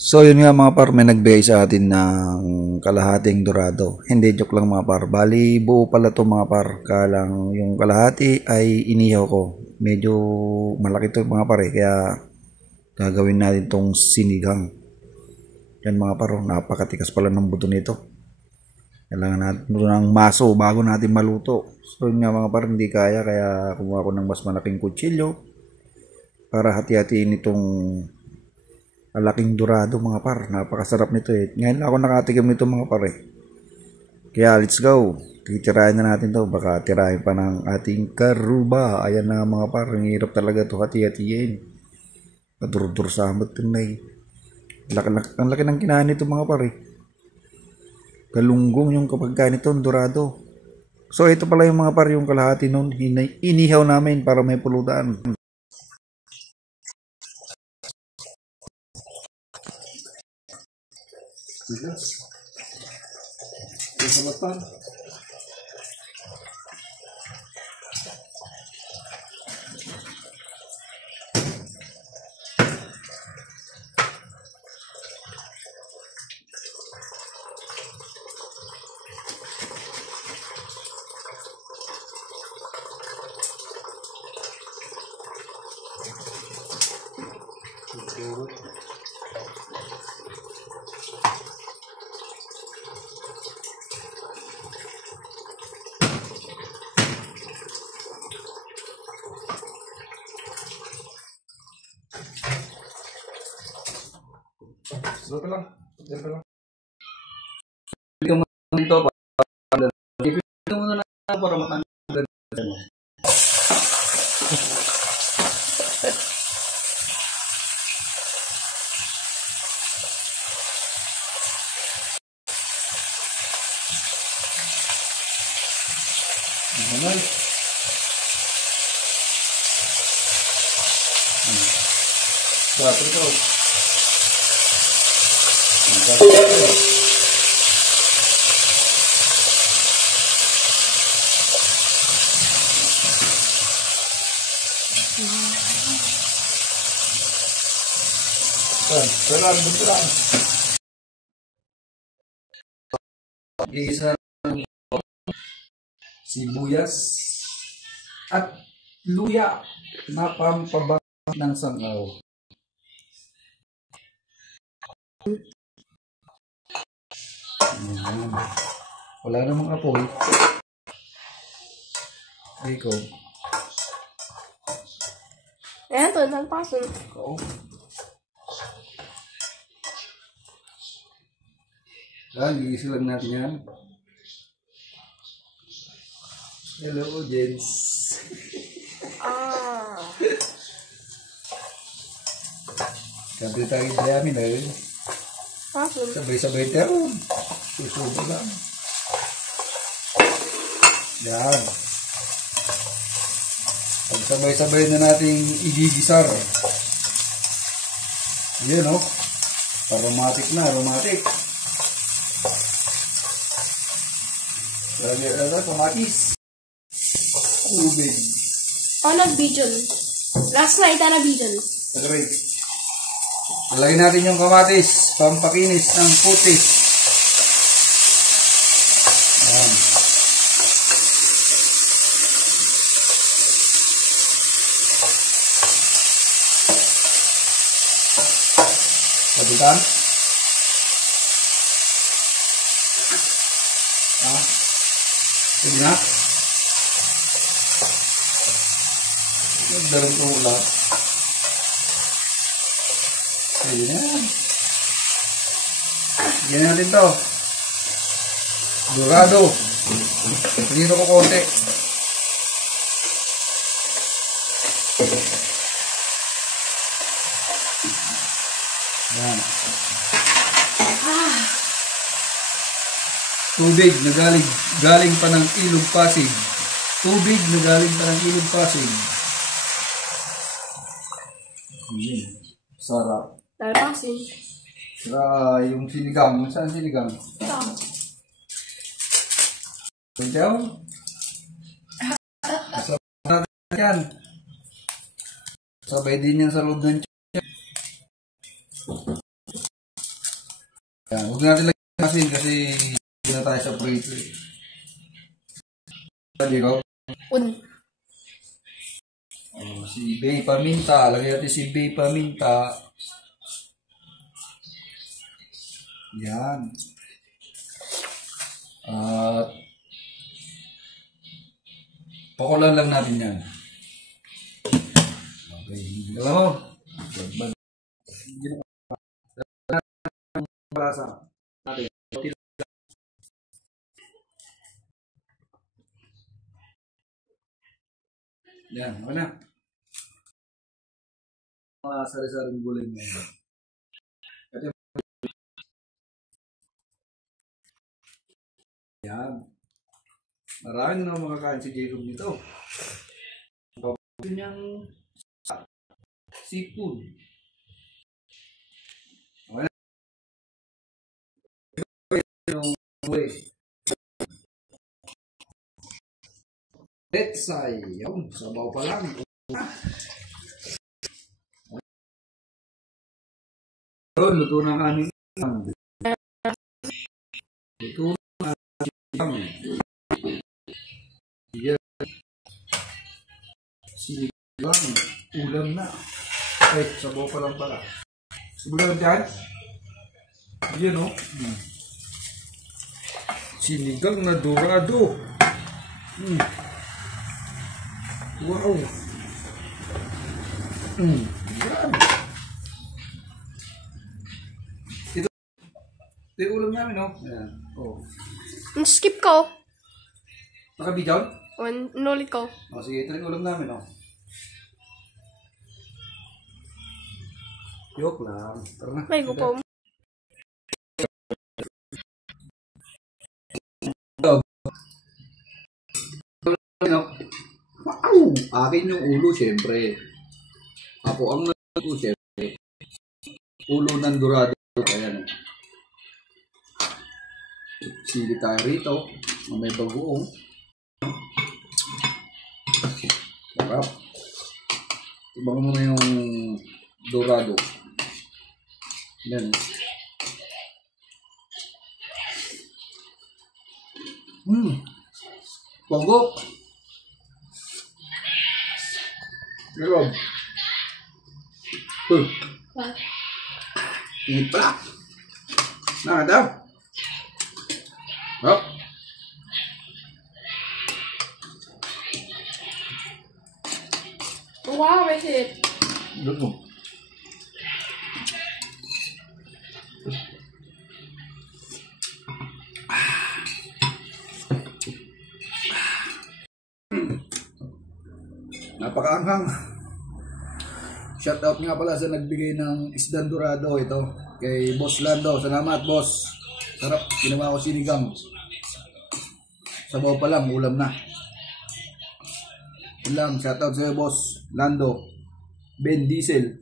So yun nga mga par, may nagbigay sa atin ng kalahating dorado. Hindi, joke lang mga par. Bali buo pala to mga par. Kalang yung kalahati ay inihaw ko. Medyo malaki to mga par eh. Kaya gagawin natin tong sinigang. Yan mga par, napakatikas pala ng buto nito. Kailangan natin ng maso bago natin maluto. So yun nga mga par, hindi kaya. Kaya kumuha ko ng mas malaking kutsilyo para hati-hatiin itong alaking dorado mga par. Napakasarap nito eh. Ngayon ako nakatigam nito mga par eh. Kaya let's go. Titirahin na natin to. Baka tirahin pa ng ating karuba. Ayan na mga par. Ang hirap talaga to hati-hatiin. Madur-dur sa hamot ito na eh. Ang laki ng kinain nito mga par eh. Galunggong yung kapag kain nito dorado. So ito pala yung mga par, yung kalahati nun. Inihaw namin para may pulutan. Selamat. Dito lang. Dito lang. Ito mo dito pa. Ito mo na para matanggal. Ito. Beneran. Isa sibuyas at luya na pampabang ng sangaw. Wala namang apoy. Ikaw. Ayan to, nagpasun. Oo. Lagi lang natin yan. Hello, Jens. Sabi tayo dami na yun. Pasun. Sabay-sabay tayo. Susubo lang. Yan. Sabay-sabay na nating igigisar. Yan o. Aromatic na, aromatic. Lagi na kamatis. Tubig. Nag-bijon. Last night na bijon. Okay. Lagyan natin yung kamatis. Pampakinis ng putis. Ayan. Sabitan. Sige na. Nagdalang ito ulat. Sige na. Sige natin ito. Dorado. Pinito ko konti. Yan. Tubig na galing pa ng Ilog Pasig. Tubig na galing pa ng Ilog Pasig. Sarap. Talpasin. Yung sinigang. Saan sinigang? Ito. Kunjaw? Sabay natin yan. Sabay din yan sa loob ng Yan, huwag natin lagyan asin kasi hindi na tayo sa prito eh. Sabi ko? Si Bay Paminta. Lagyan natin si Bay Paminta. Yan. At pakulan lang natin yan. Okay. Alam mo? Hindi na palasa natin. Yan. Ako na. Mga sari-saring gulay mo. Yan. Maraming na makakain si Jacob nito. Ito niyang seafood. Okay na. Yung way. Let's say, yun, sabaw pa lang. Yun, luto na kanin. Luto na kanin. Yan. Sinigang, ulam na. Ay, sabaw pa lang pala. Ulam dyan? Yan o. Sinigang na dorado. Wow. Yan. Ito yung ulam namin, no? Ayan. Oh. Skip ko. Nakabidyon? Inulit ko. O, sige, ito yung ulam namin, no? Joke lang. Tara na. May gupo. Wow! Akin yung ulo, syempre. Ako ang nato, syempre. Ulo ng dorado. Ayan. Sili tayo rito. May bagoong. Sarap. Ibang mo na yung dorado. Yan. Pogok. Rob. Init pala. Nakadaw. Rob. Wow, may hit. Luto. Napakaanghang. Shoutout nga pala sa nagbigay ng isdang dorado ito. Kay Boss Lando. Salamat, Boss. Sarap. Ginawa ko sinigang. Sabaw pa lang. Ulam na. Yun lang. Shoutout sa'yo, Boss Lando. Ben Diesel.